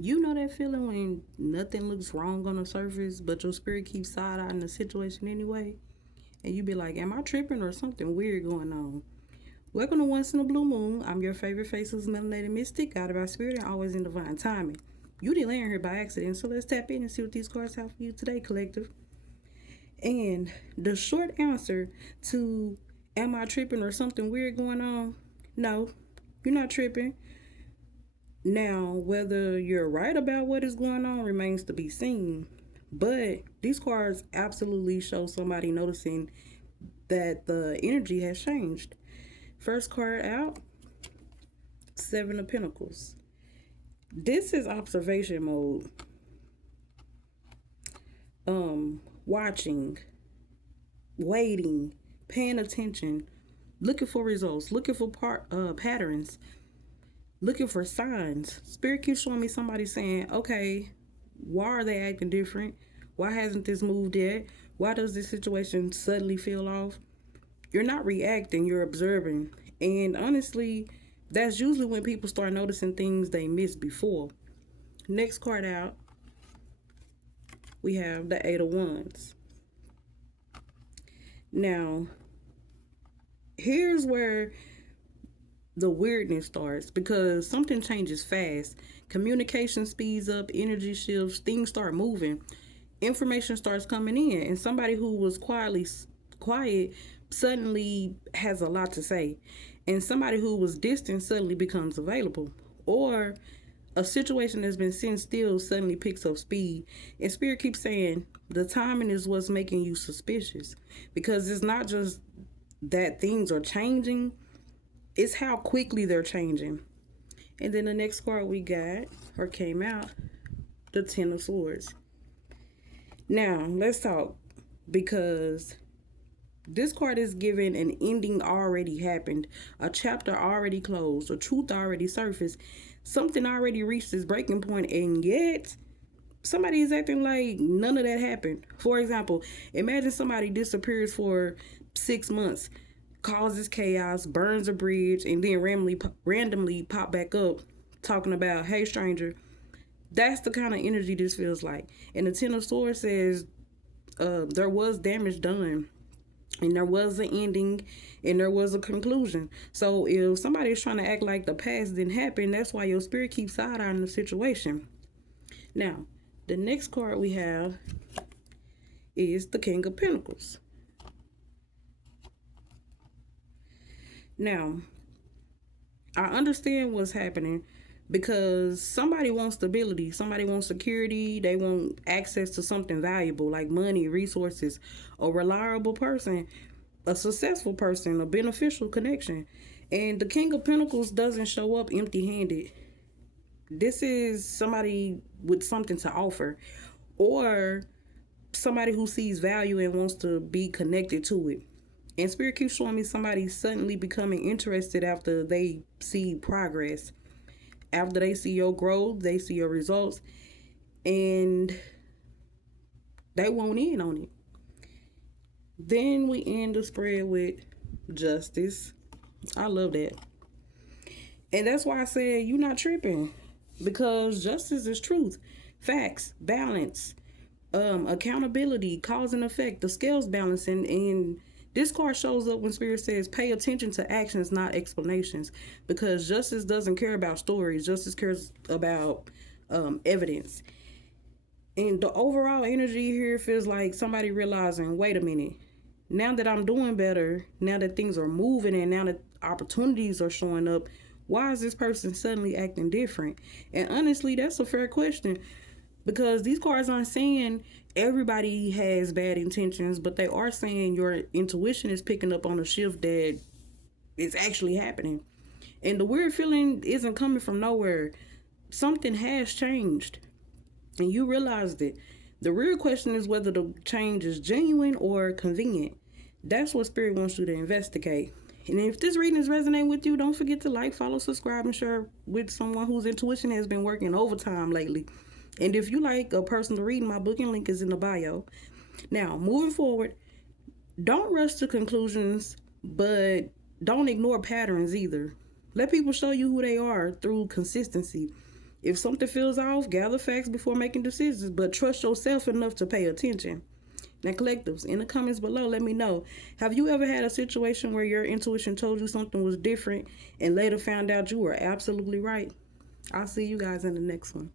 You know that feeling when nothing looks wrong on the surface, but your spirit keeps side eyeing the situation anyway? And you be like, am I tripping or something weird going on? Welcome to Once in a Blue Moon. I'm your favorite faceless melanated mystic, guided by spirit and always in divine timing. You didn't land here by accident, so let's tap in and see what these cards have for you today, collective. And the short answer to am I tripping or something weird going on? No, you're not tripping. Now, whether you're right about what is going on remains to be seen. But these cards absolutely show somebody noticing that the energy has changed. First card out, Seven of Pentacles. This is observation mode. Watching, waiting, paying attention, looking for results, looking for patterns, looking for signs. Spirit keeps showing me somebody saying, okay, why are they acting different? Why hasn't this moved yet? Why does this situation suddenly feel off? You're not reacting, you're observing. And honestly, that's usually when people start noticing things they missed before. Next card out, we have the Eight of Wands. Now, here's where the weirdness starts because something changes fast. Communication speeds up, energy shifts, things start moving, information starts coming in, and somebody who was quiet suddenly has a lot to say, and somebody who was distant suddenly becomes available, or a situation that's been sitting still suddenly picks up speed. And spirit keeps saying the timing is what's making you suspicious, because it's not just that things are changing, it's how quickly they're changing. And then the next card we got, or came out, the Ten of Swords. Now, let's talk, because this card is giving an ending already happened, a chapter already closed, a truth already surfaced, something already reached its breaking point, and yet somebody is acting like none of that happened. For example, imagine somebody disappears for 6 months, causes chaos, burns a bridge, and then randomly pop back up talking about, hey, stranger. That's the kind of energy this feels like. And the Ten of Swords says there was damage done, and there was an ending, and there was a conclusion. So if somebody is trying to act like the past didn't happen, that's why your spirit keeps side-eyeing the situation. Now, the next card we have is the King of Pentacles. Now, I understand what's happening because somebody wants stability, somebody wants security, they want access to something valuable like money, resources, a reliable person, a successful person, a beneficial connection. And the King of Pentacles doesn't show up empty handed. This is somebody with something to offer, or somebody who sees value and wants to be connected to it. And spirit keeps showing me somebody suddenly becoming interested after they see progress, after they see your growth, they see your results, and they want in on it. Then we end the spread with justice. I love that. And that's why I said you're not tripping, because justice is truth, facts, balance, accountability, cause and effect, the scales balancing. And this card shows up when spirit says pay attention to actions, not explanations, because justice doesn't care about stories, justice cares about evidence. And the overall energy here feels like somebody realizing, wait a minute, now that I'm doing better, now that things are moving, and now that opportunities are showing up, why is this person suddenly acting different? And honestly, that's a fair question, because these cards aren't saying everybody has bad intentions, but they are saying your intuition is picking up on a shift that is actually happening. And the weird feeling isn't coming from nowhere. Something has changed, and you realized it. The real question is whether the change is genuine or convenient. That's what spirit wants you to investigate. And if this reading is resonating with you, don't forget to like, follow, subscribe, and share with someone whose intuition has been working overtime lately. And if you like a personal reading, my booking link is in the bio. Now, moving forward, don't rush to conclusions, but don't ignore patterns either. Let people show you who they are through consistency. If something feels off, gather facts before making decisions, but trust yourself enough to pay attention. Now, collectives, in the comments below, let me know. Have you ever had a situation where your intuition told you something was different and later found out you were absolutely right? I'll see you guys in the next one.